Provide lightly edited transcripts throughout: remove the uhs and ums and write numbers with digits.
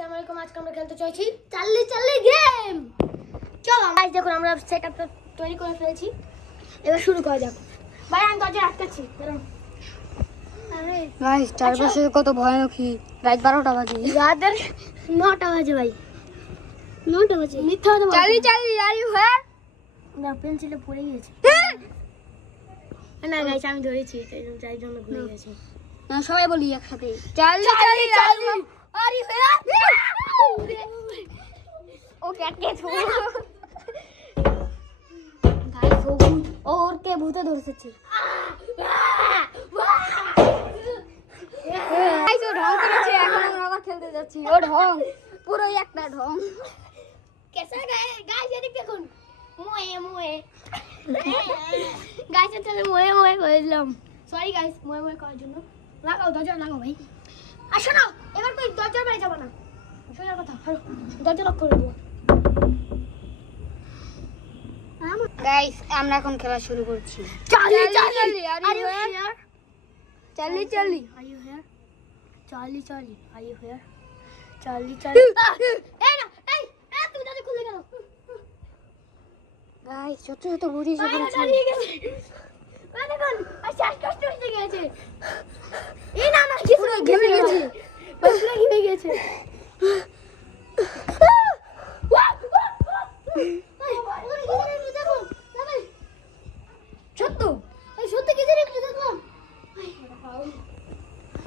আসসালামু আলাইকুম। আজকে আমরা খেলতে চাইছি চাল্লি চাল্লি গেম। চলো গাইস, দেখুন আমরা সেটআপটা তৈরি করে ফেলেছি। এবার শুরু করা যাক। ভাই আমি দরজা আটকাচ্ছি। গাইস চারপাশে কত ভয়ানক রাত 12টা বাজে। রাতের 9টা বাজে ভাই, 9টা বাজে। মিথ্যা কথা বলছি। চাল্লি চাল্লি আর ইউ হিয়ার? না, পেন্সিলে পড়ে গিয়েছে। না গাইস, আমি ধরেছি, তাই জন্য ঘুরে গেছে। না সবাই বলি একসাথে Charlie Charlie are you here? ও ক্যাটকে গাইস ওর কে ভূতে ধরতেছে। গাইস ও ঢং করেছে, এখন আমরা আবার খেলতে যাচ্ছি। ও ঢং, পুরোই একটা ঢং। कैसा गाइस এদিক দেখুন। মোয়ে মোয়ে গাইস চলে মোয়ে মোয়ে কইলাম। সরি গাইস, মোয়ে মোয়ে করার জন্য। লাগাও দরজা লাগাও ভাই। আসো না, এবার কই দরজার বাইরে যাব না। সোজা কথা, হলো দরজা লক করে দিও। গাইস আমরা এখন খেলা শুরু করছি। Charlie Charlie, are you here? Charlie Charlie are you here? Charlie Charlie are you here? Charlie চালি এই না, এই তুমি দরজা খুলে গেল। গাইস ছোট ছোট বুড়ি এসে পড়েছে। দাঁড়িয়ে গেছে। ওই দেখুন, আর শ্বাসকষ্ট হয়ে গেছে। এই না না, পুরো ঘেমে গেছে। পুরো ঘেমে গেছে। সত্য সত্যি কি জানি একটু দেখো।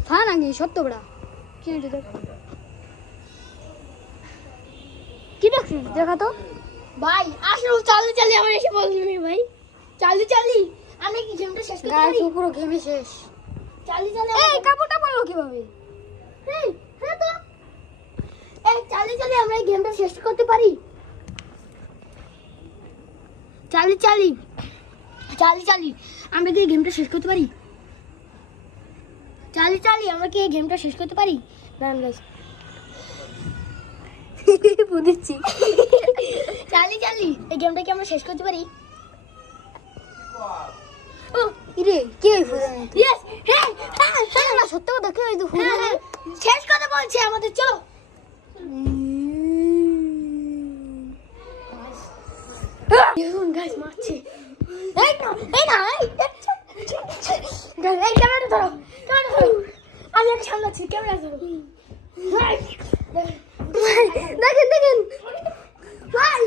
হ্যাঁ নাকি সত্য বড়া? কি এটা দেখ, কি দেখছিস দেখা তো। ভাই আসলে চালি চালি আমার এসে বললি ভাই। চালি চালি আমি কি গেমটা শেষ করতে গাইস পারি? ও পুরো ঘেমে শেষ। চালি চালি এই কাপড়টা পরলো কিভাবে? এই হ্যাঁ তো, এই চালি চালি আমরা এই গেমটা শেষ করতে পারি? চালি চালি চালি চালি আমরা কি এই গেমটা শেষ করতে পারি? চালি চালি আমরা কি এই গেমটা শেষ করতে পারি? দাঁড়ান গাইস, বুঝছি। চালি চালি এই গেমটা কি আমরা শেষ করতে পারি? ও ইরে কে ফুরান? ইয়েস, হ্যাঁ হ্যাঁ হ্যাঁ না সত্য কথা কে এই তো হ্যাঁ, ফুরান? হ্যাঁ, শেষ কথা বলছে আমাদের। চলো দেখুন গাইস মারছে। এই না এই না এই ক্যামেরা ধরো, ক্যামেরা ধরো। আমি একটা সামলাচ্ছি, ক্যামেরা ধরো। দেখেন দেখেন ভাই